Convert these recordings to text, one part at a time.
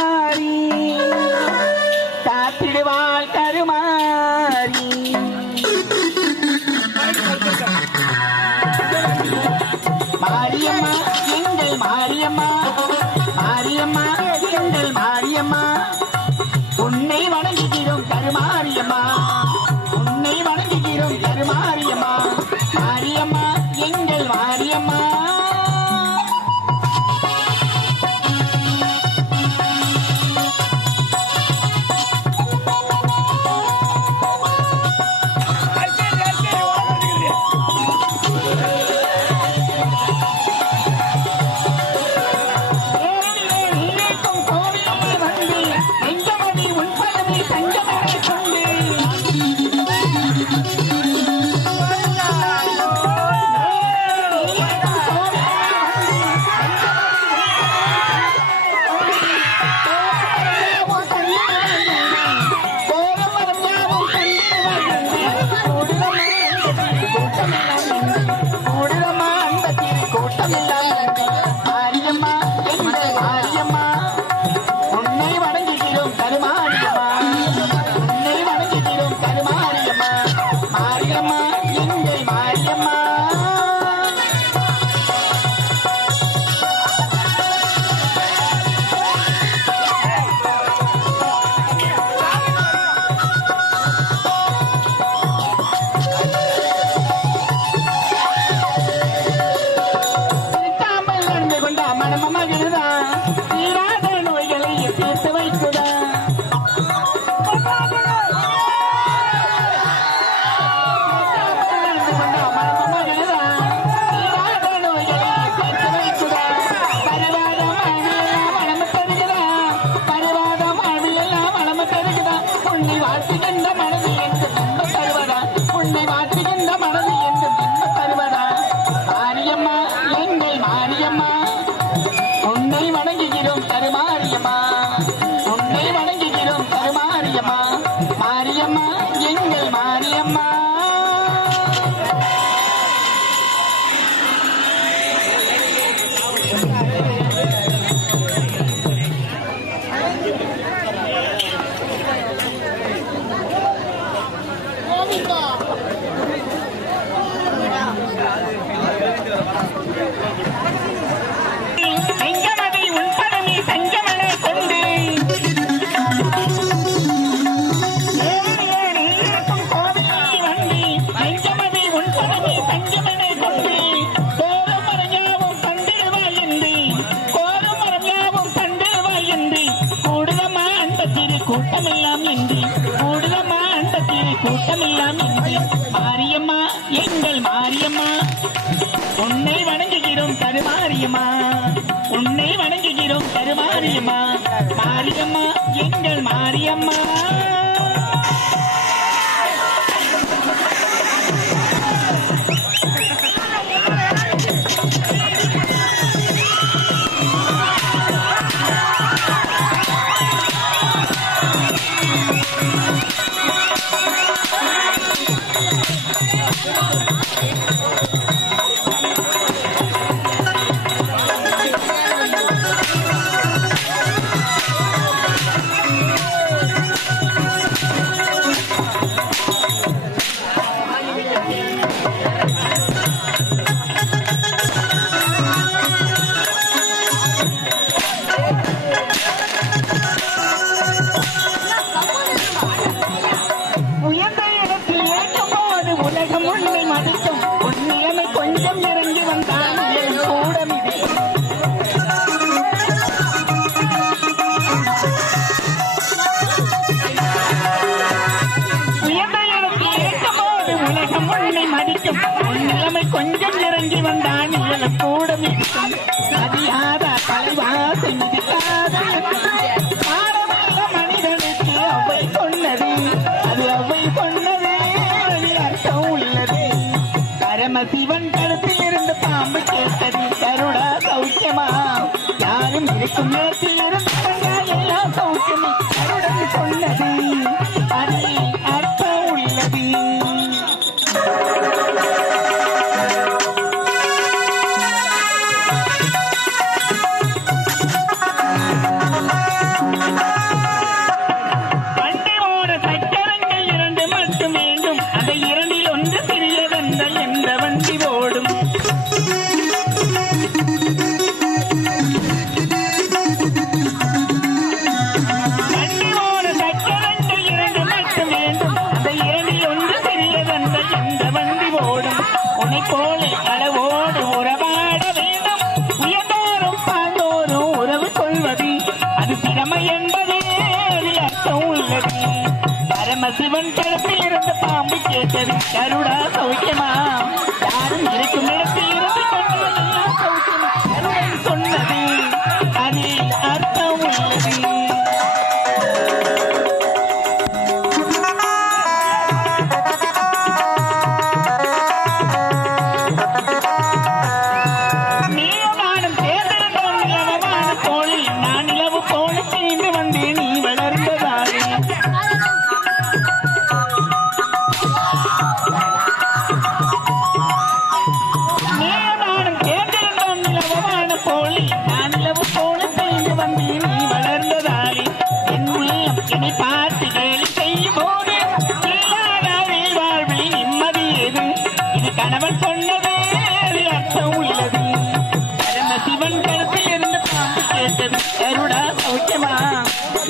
கருமாரி காத்திடுவாள் கருமாரி. மாரியம்மா எங்கள் மாரியம்மா, மாரியம்மா எங்கள் மாரியம்மா, உன்னை வணங்குகிறோம் கருமாரியம்மா, உன்னை வணங்குகிறோம் கருமாரியம்மா. மாரியம்மா எங்கள் மாரியம்மா. மாரியம்மா எங்கள் மாரியம்மா, உன்னை வணங்குகிறோம் கருமாரியம்மா, உன்னை வணங்குகிறோம் கருமாரியம்மா. மாரியம்மா எங்கள் மாரியம்மா. தீராத நோய்களை தீர்த்து வைக்குதா, தீராத நோய்களை தீர்த்து வைக்குதா, பரவாத வாழ்வியெல்லாம் வளம தருகிறா, பரவாத வாழ்வியெல்லாம் வளம தருகிறா, உன்னை வாழ்த்துகின்ற மனது என்று துன்ப தருவதா, உன்னை வாழ்த்துகின்ற மனது என்று துன்ப தருவதா. மாரியம்மா எங்கள் மாரியம்மா, உன்னை வணங்குகிறோம் கருமாரியம்மா, உன்னை வணங்குகிறோம் கருமாரியம்மா. மாரியம்மா எங்கள் மாரியம்மா. கூட்டமெல்லாம் இன்றி கூடுதமா அண்டத்திலே கூட்டமெல்லாம் இன்றி. மாரியம்மா எங்கள் மாரியம்மா, உன்னை வணங்குகிறோம் கருமாரியம்மா, உன்னை வணங்குகிறோம் கருமாரியம்மா. மாரியம்மா எங்கள் மாரியம்மா. உலகம் உன்னை மதிக்கும், உன் நிலைமை கொஞ்சம் இறங்கி வந்தான் என் கூடம் இது. உயர்ந்தோடு உலகம் உன்னை மதிக்கும், உன் நிலைமை கொஞ்சம் இறங்கி வந்தான் என் கூடம் இது. அதிகாத தலைவாசை மிதிக்காத மனிதனுக்கு அவை சொன்னது, அது அவை சொன்னது அர்த்தம் உள்ளது. பரமசிவன் கருத்தில் இருந்து பாம்பு கேட்டது, கருடா சௌக்கியமா, யாரும் இருக்கும் நேரத்தில் இருந்து எல்லாம் சௌக்கியமே கருடன் சொன்னது, அதில் அர்த்தம் உள்ளது. பரமசிவன் தளத்தில் இருந்த பாம்பு கேட்டது கருடா சௌக்கியமா யாரும் இருக்கும் இடத்தில் இருந்து கொண்டதெல்லாம் சௌக்கியமா கருடன் சொன்னது அதில் அர்த்தம் உள்ளது.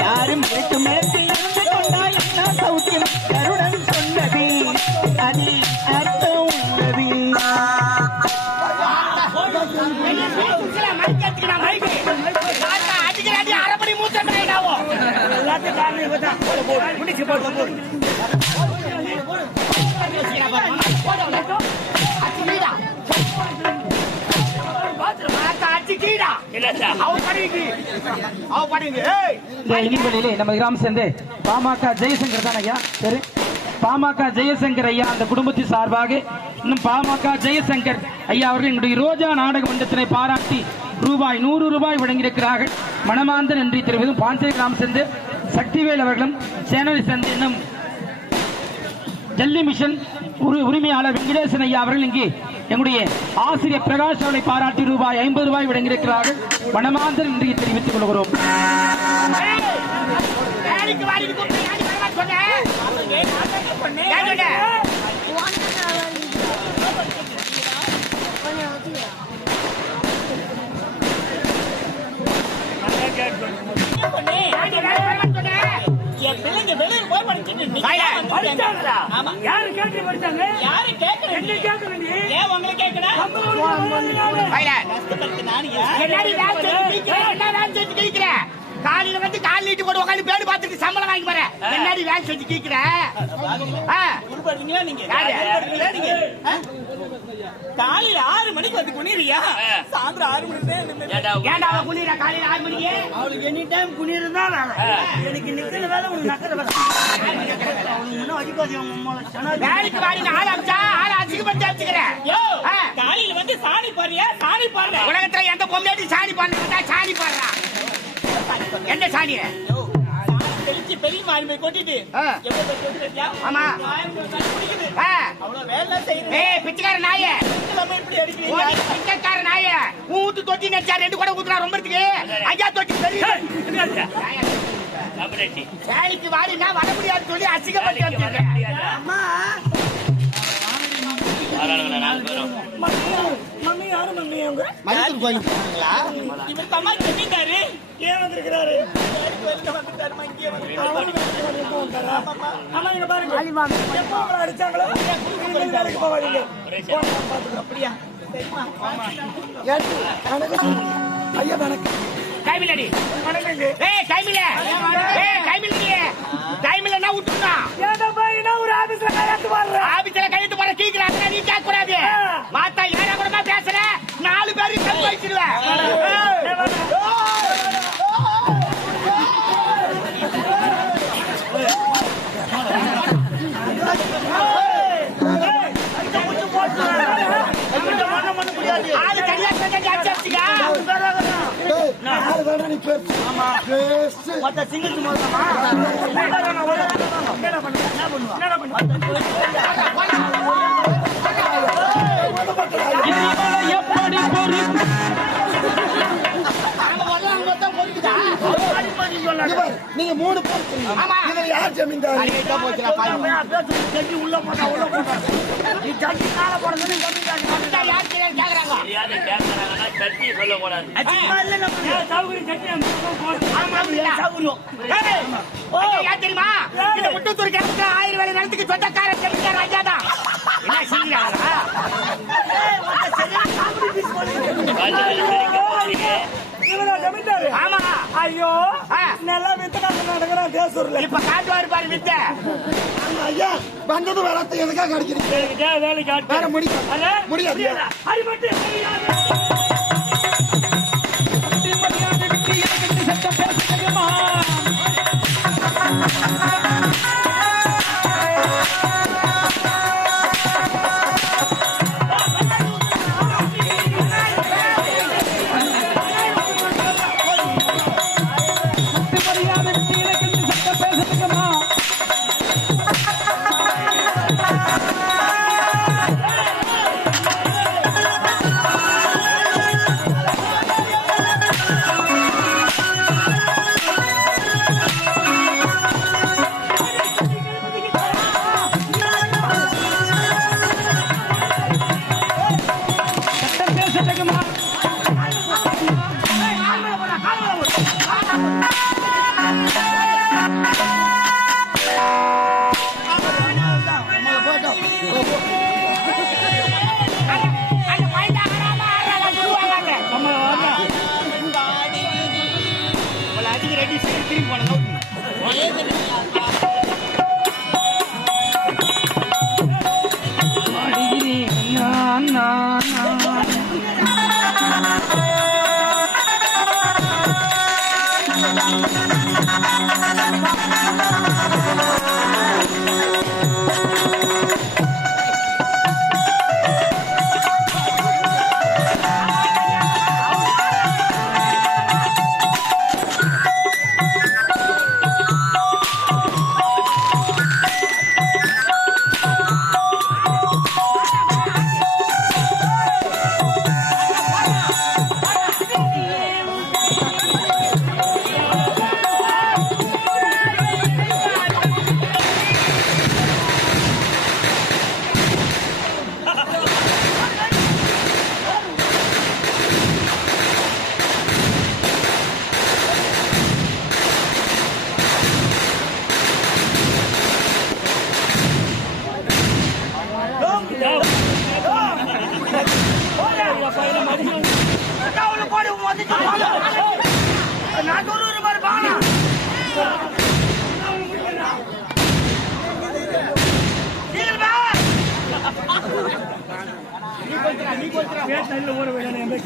யாரும் இருக்கும் இடத்தில் இருந்து கொண்டால் என்ன சௌக்கியம் கருடன் சொன்னது அதில் அர்த்தம் உள்ளது. நம்ம கிராமம் சேர்ந்து பாமக ஜெயசங்கர் தான் ஐயா. சரி, பாமக ஜெயசங்கர் ஐயா அந்த குடும்பத்தின் சார்பாக இன்னும் பாமக ஜெயசங்கர் ஐயா அவர்கள் எங்களுடைய ரோஜா நாடக மன்றத்தினை பாராட்டி ரூபாய் 100 வழங்கியிருக்கிறார்கள். மனமார்ந்த நன்றி தெரிவித்தும் பாஞ்சை கிராமம் சேர்ந்து சக்திவேல் அவர்களும் சேனலை சேர்ந்து இன்னும் ஜல்லி மிஷன் உரிமையாளர் வெங்கடேசன் ஐயா அவர்கள் இங்கே எங்களுடைய ஆசிரியர் பிரகாஷ் அவர்களை பாராட்டி ரூபாய் 50 வழங்கியிருக்கிறார்கள். மனமார்ந்த நன்றியை தெரிவித்துக் கொள்கிறோம். காலையில வந்து கால் நீட்டு போட்டு உட்காந்து பேடு பார்த்துட்டு சம்பளம் வாங்கி போறேன். என்னடி வேலை செஞ்சு கேக்குற? காலையில 6 மணிக்கு வந்து குனிறியா? சாயந்தரம் 6 மணிக்கு ஏன்டா அவ குனிறா காலையில 6 மணிக்கு? அவளுக்கு எனி டைம் குனிறதா வேலை. எனக்கு நிக்கிற வேலை உனக்கு நக்கற வேலை. இன்னும் அதிகாரி வேலைக்கு வாடி ஆள் அமிச்சா ஆள் அசிங்கப்படுத்தி அமிச்சுக்கிறேன். காலையில வந்து சாணி பாரியா? சாணி பாடுற உலகத்துல எந்த பொம்மையாட்டி சாணி பாடுறா? சாணி பாடுறா. என்ன சாணி? பெரிய மாறி கொட்டிட்டு ஆமா பிச்சைக்கார நாயே, பிச்சைக்கார நாயே, ஊத்து தொட்டி நடிச்சா 2 கூட ஊத்துறா ரொம்பத்துக்கு. ஐயா தொட்டி வேலைக்கு வாடினா வர முடியாது சொல்லி அசிங்கப்பட்டு மம்மி யாரு மம்மி அவங்க மருத்துவ கோயில் போனாங்களா? இவர் தம்மா கட்டிட்டாரு. ஏன் வந்திருக்கிறாரு? ஆமா இங்க பாருங்க எப்போ உங்களை அடிச்சாங்களோ வேலைக்கு போவாதீங்க. அப்படியா? ஐயா வணக்கம். கைமிலடி கைமில கைமில என்ன விட்டுருந்தா ஒரு ஆபீஸ்ல கையெழுத்து போடுற ஆபீஸ்ல கையெழுத்து போட கீக்கிறாங்க. நீ கேட்க கூடாது. மாத்தா ஏடா கூட பேசுற 4 பேருக்கு கை வச்சிருவேன். ஆளு தனியா அடிச்சிருக்கா சிங்கிள் மோசமா நீங்க 3 பேர் யார் ஜமீன்தார் உள்ள போட்டா நீ ஜட்ஜி கால போறது யார் கேக்குறாங்க? யார் தெரியுமா? இந்த முட்டத்தூர் கிழக்கு 1000 வேலை நிலத்துக்கு சொந்தக்கார ஜமீன்தார் ராஜா தான். என்ன செய்யறாங்களா? ஜமீன்தார் ஆமா. ஐயோ நல்லா வித்தனா நடக்கிறாங்க. பேசுறல இப்ப காட்டுவாரு பாரு வித்த ஐயா வந்தது வரத்து எதுக்காக அடிக்கிறீங்க வேலை காட்டு வேற முடியாது அடிபட்டு மரியாதை விட்டு எனக்கு சட்டம் பேசுகிறமா மரியாதை விட்டு எனக்கு சட்டம் பேசுகிறமா சட்டம் பேசுகிறமா அந்த பாயிண்ட் ஆறாம குருவாங்க நம்ம வரலாம் அடிக்க ரெடி திரும்பி போனோம் அடிக்கிறேன் நான் போடு நான் ஒரு மாதிரி பானா பேட்டல்ல ஒரு வேலை நம்ம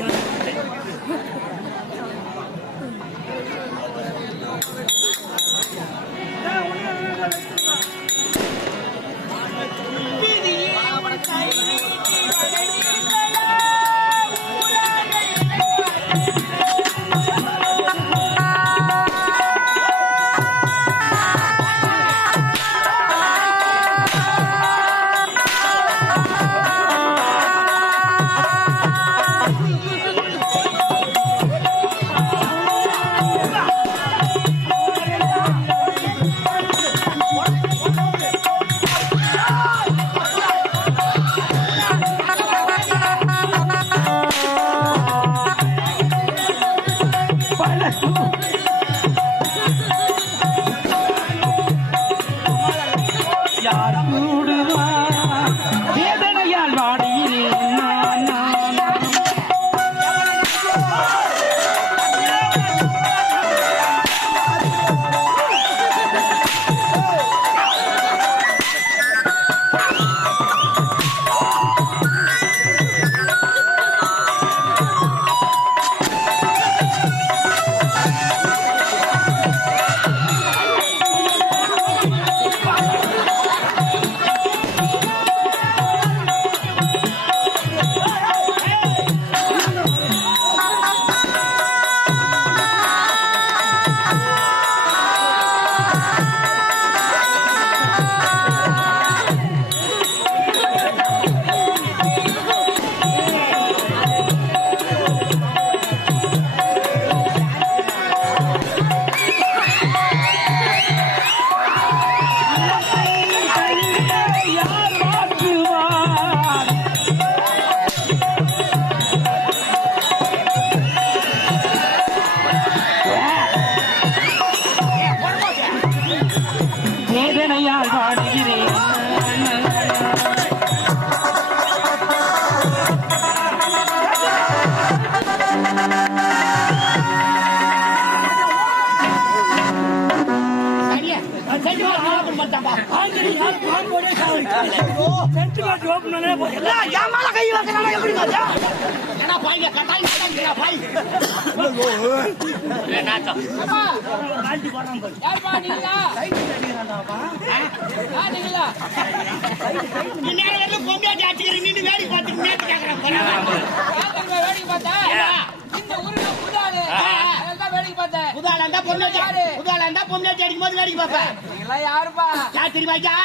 சென்டிமெண்ட் ஓபன் பண்ணிட்டாம்பா. சென்டிமெண்ட் ஓபன் பண்ணே போய் எல்லாம் என் மேல கை வைக்கறானே எப்படி பாத்தா ஏன்னா பாய்ல கட்டாய் கட்டாய்ங்கடா பாய். நாச்சம். கால்டி போறான் போய் யார்ப்பா நீங்களா? நீங்களா? நீ நேரா வந்து பொம்மையாட்டி அடிச்சிக்கிற நீ வேடி பார்த்து நேத்து கேக்குறேன் யாருங்க வேடிக்கை பார்த்தா? இந்த ஊர்ல புதாளு. அதான் வேடிக்கை பார்த்தேன். புதாலண்டா பொம்மையாட்டி அடிக்கும்போது வேடிக்கை பாப்பேன். நீங்களா யாருப்பா? யார் தெரியுமா ஐயா?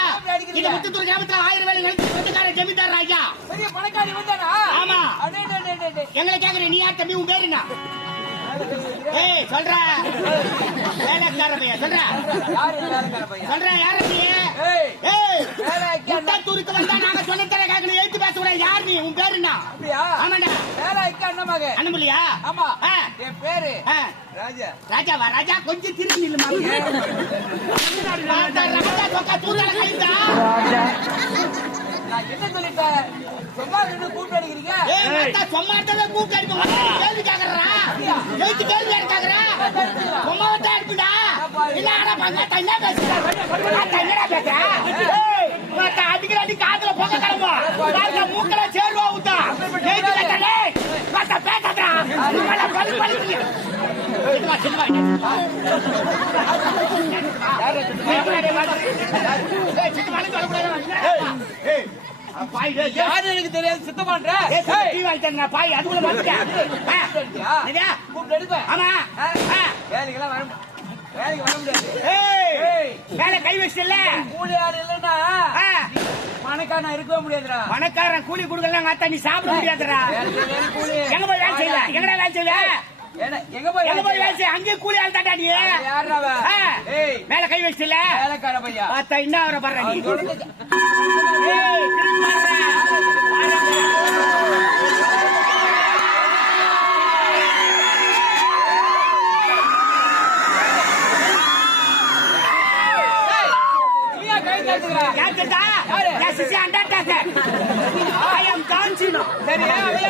இந்த முத்துத்தூர் கிராமத்துல 1000 வேலை கழிச்சு சொந்தக்கார ஜமீன்தார் ஐயா. பெரிய பணக்காரி வந்தானா? ஆமா. அடே டே டே டே. எங்களை கேக்குறேன் நீ யார் தம்பி உன் பேரு என்ன? ஏய் சொல்ற வேலைக்கார பையன் சொல்ற யாரு வேலைக்கார பையன்? சொல்ற யாரு நீ? ஏய் ஏய் வேலைக்கார முத்தத்தூருக்கு வந்தா நாங்க சொன்னதர கேக்கணும் எழுத்து பேச கூடாது. யார் நீ உன் பேரு என்ன? அப்படியா? ஆமாடா வேலைக்கு அண்ணமக. அண்ணமுலியா? ஆமா. ஆ. என் பேரு ஆ. ராஜா. ராஜாவா? ராஜா கொஞ்சம் திரும்பி நில்லுமா. ராஜா சொக்கா தூதால கைதா. நான் என்ன சொல்லிட்டேன்? சும்மா நின்னு கூப்பிட்டு அடிக்கிறீங்க? ஏய் மத்த சொம்மாட்டவே கூப்பிட்டு அடிப்போம். கேள்வி கேக்குறா. எழுத்து கேள்வி கேக்குறா. சொம்மாவட்ட அடிப்புடா. இல்லடா பங்க தண்ணா பேசுறா. தண்ணா பேசுறா. ஏய் மத்த அடிக்கிற அடி காதுல போக கலம்போ. காதுல மூக்கல சேர்வா ஊத்தா. எழுத்து கேட்டே. மத்த பேசடா. உங்கள பல் பல். இதுமா சின்ன யாரே சின்ன மலை சொல்லக்கூடாது. ஏய் பாய் யாரு எனக்கு தெரியாது சித்தமான்ற. டீ வாங்கிட்டேன் பாய் அதுக்குள்ள வந்துட்டேன். கூப்பிட்டு எடுப்பேன். ஆமா வேலைக்கெல்லாம் வர வேலைக்கு வர முடியாது. ஏய் வேலை கை வச்சிட்டல. கூலி ஆள் இல்லன்னா பணக்காரனா இருக்கவே முடியாதுடா. பணக்காரன் கூலி கொடுக்கலாம் அத்தா நீ சாப்பிட முடியாதுடா. கூலி எங்க போய் வேலை செய்யல? எங்கடா வேலை செய்யல? எங்க போய் வேலை செய்ய? அங்கே கூலி ஆள் தாண்டா நீ. யாருடா? ஏய் மேல கை வச்சிட்டல. வேலைக்கார பையா. அத்தா என்ன வர பாரு நீ.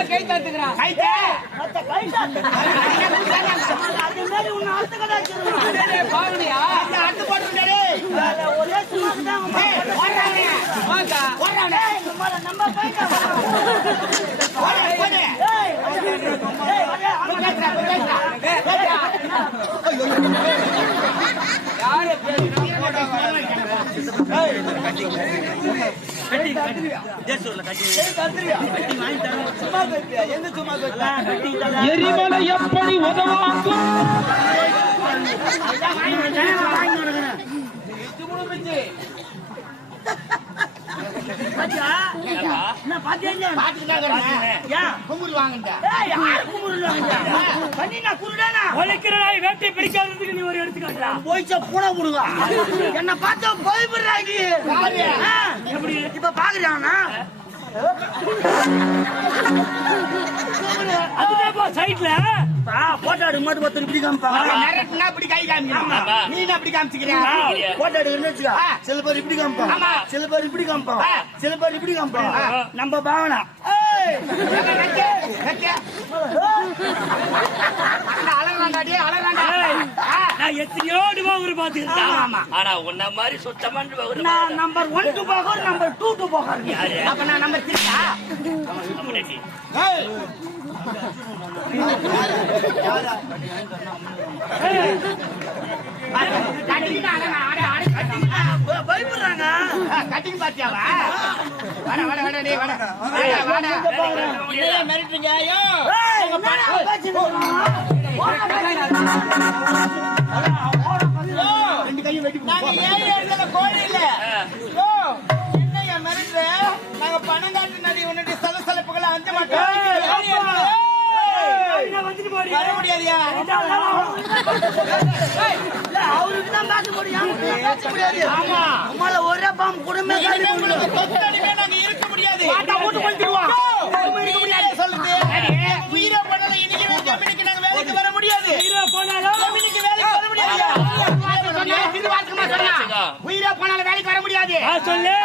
கை தட்டுக்கிறான். அது மாதிரி உன்னை அழுத்த கடாச்சு பாருங்கயா ஒரே சும்மா நம்ம போயிட்டோம் யாரு எரிமலை எப்படி உதவாக்கும் வேட்டை பிடிக்காததுக்கு நீ ஒரு எடுத்துக்காட்டா போயிச்சா பூனை விடுங்க என்ன பார்த்தா பயப்படுறாங்க எப்படி இப்ப பாக்குறானா சைட்ல போட்டோ எடுக்கும் போது பத்து இப்படி காமிப்பாங்க இப்படி கை காமிக்கிறா நீ அப்படி காமிச்சுக்கிறியா போட்டோ எடுக்கணும்னு சில பேர் இப்படி காமிப்பாங்க சில பேர் இப்படி காமிப்பாங்க சில பேர் இப்படி காமிப்பாங்க நம்ம பாவனா எத்தனையோடு ஒரு பாத்துக்கிட்டேன் ஆனா உன்ன மாதிரி சுத்தமான நான் நம்பர் 1 டு போகிறேன் நம்பர் 2 டு போகிறேன் அப்ப நான் நம்பர் 3 பயப்படுறாங்க கட்டிங் பாத்தியாவா வட வட வட டேய் வட வட என்ன மிரட்டுறீங்க ஐயோ ரெண்டு கையும் வெட்டி நாங்க ஏழு இடத்துல கோழி இல்ல என்னைய மிரட்டுற நாங்க பணம் காட்டு நடி உன்னுடைய சலசலப்புகளை அஞ்ச மாட்டோம் வர முடியாதியா அவருக்கு தான் பார்க்க முடியாது ஆமா உமால ஒரே பாம்பு குடும்பமே நாங்க இருக்க முடியாது சொல்லுங்க உயிரை பண்ணல இன்னைக்கு ஜமீனுக்கு நாங்க வேலைக்கு வர முடியாது ஜமீனுக்கு வேலைக்கு வர முடியாது உயிரை போனாலும் வேலைக்கு வர முடியாது சொல்லு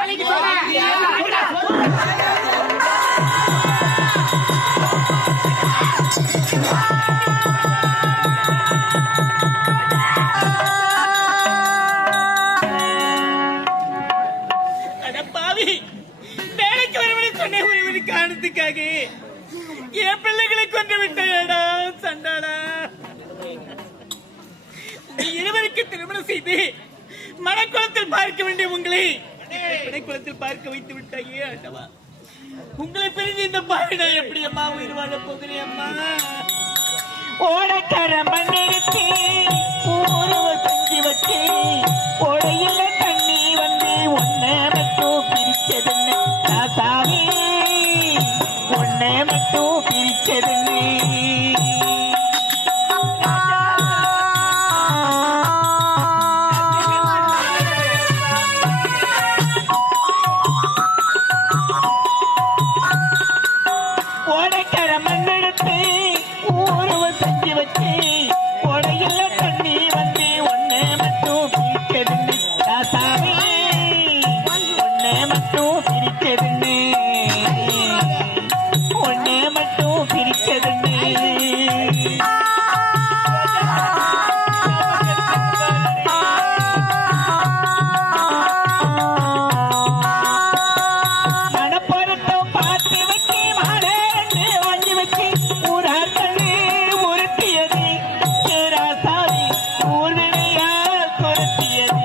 காரணத்துக்காக என் பிள்ளைகளை கொண்டு விட்டேடா சண்டாடா. இருவருக்கு திருமணம் செய்து மணக்குளத்தில் பார்க்க வேண்டிய உங்களை மணக்குளத்தில் பார்க்க வைத்து விட்டாயே ஆண்டவா. உங்களை பிரிஞ்சு இந்த பாயிடா எப்படி அம்மா உயிர் வாழ போகிறேன் அம்மா. ஓடக்கர மண்ணிருத்தி ஊருவ செஞ்சு வச்சு ஓடையில தண்ணி வந்து ஒன்ன மட்டும் பிரிச்சதுன்னு ராசாவே, ஒன்ன மட்டும் பிரிச்சதுன்னு. ஓடக்கர மண்ணெடுத்து ஊருவ செஞ்சு வச்சு ஓடையில தண்ணி வந்து ஒன்ன மட்டும் பிரிச்சதுன்னு ராசாவே, ஒன்ன மட்டும் பிரிச்சதுன்னு, ஒன்ன மட்டும் பிரிச்சதுன்னு. மணப்பொருத்தம் பார்த்து வச்சு மாலை வாங்கி வச்சு ஊரார் கண்ணு உருட்டியது ராசாவி ஊர்வினையா துரத்தியது.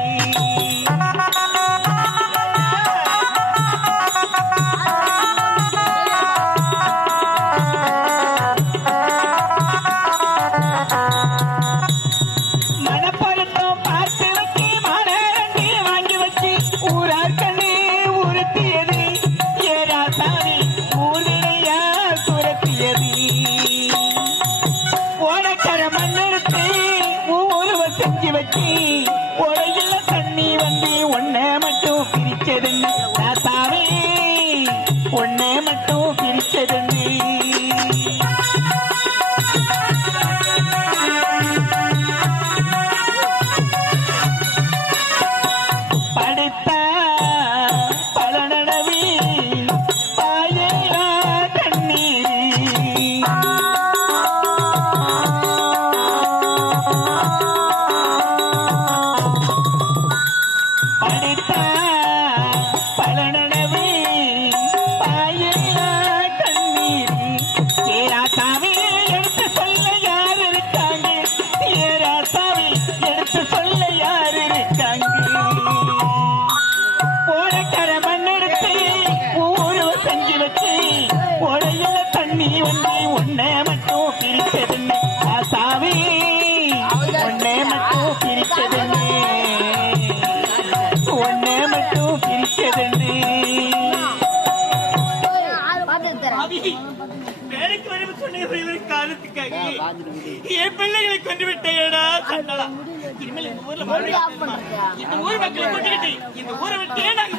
மணப்பொருத்தம் பார்த்து வச்சு மாலை வாங்கி வச்சு ஊரார் கண்ணு உருட்டியது ராசாவி ஊர்வினையா துரத்தியது. ஓடக்கர மண்ணெடுத்து ஊருவ செஞ்சு வச்சு உடையில தண்ணி வந்து ஒன்ன மட்டும் பிரிச்சதுன்னு ராசாவே, ஒன்ன மட்டும் பிரிச்சதுன்னு. படுத்தா பல நடவி பாயலா தண்ணீர். படுத்தா பல நடவி பாயலா தண்ணீர். ஏராசாவே எடுத்து சொல்ல யார் இருக்காங்க, ஏராசாவே எடுத்து சொல்ல யார் இருக்காங்க. ஓடக்கர மண்ணெடுத்து ஊருவ செஞ்சு வச்சு உடையில தண்ணி வந்து ஒன்ன மட்டும் பிரிச்சதுன்னு ராசாவே, ஒன்ன மட்டும் பிரிச்சதுன்னு, ஒன்ன மட்டும் பிரிச்சதுன்னு. வேலைக்கு வரும் சொன்ன காலத்துக்காக என் பிள்ளைகளை கொண்டு விட்டேடா சண்டலா. இனிமேல் இந்த ஊர்ல இந்த ஊர் மக்களை கொண்டுகிட்டு இந்த ஊரை விட்டே நாங்க